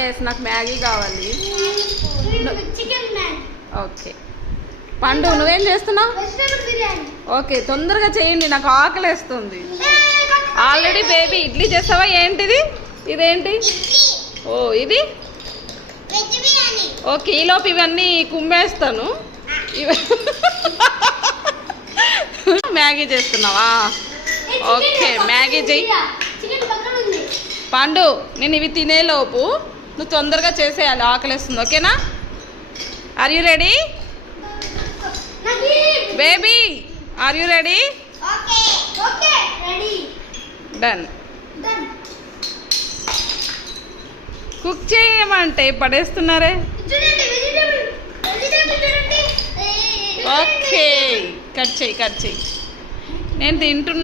Yes నాకు Maggi కావాలి. Okay పండు నువ్వేం చేస్తున్నావు? ఓకే తొందరగా చేయండి, నాకు ఆకలేస్తుంది. ఆల్రెడీ బేబీ ఇడ్లీ చేస్తావా? ఏంటిది? ఇదేంటి? ఓ ఇది ఓకే. ఈలోపు ఇవన్నీ కుమ్మేస్తాను. మ్యాగీ చేస్తున్నావా? ఓకే మ్యాగీ చెయ్యి. పండు నేను ఇవి తినేలోపు నువ్వు తొందరగా చేసేయాలి, ఆకలేస్తుంది. ఓకేనా? Are you ready baby? Are you ready? Done. Cook చేయమంటే పడేస్తున్నారే. ఓకే కట్ చేయి. నేను తింటున్నా.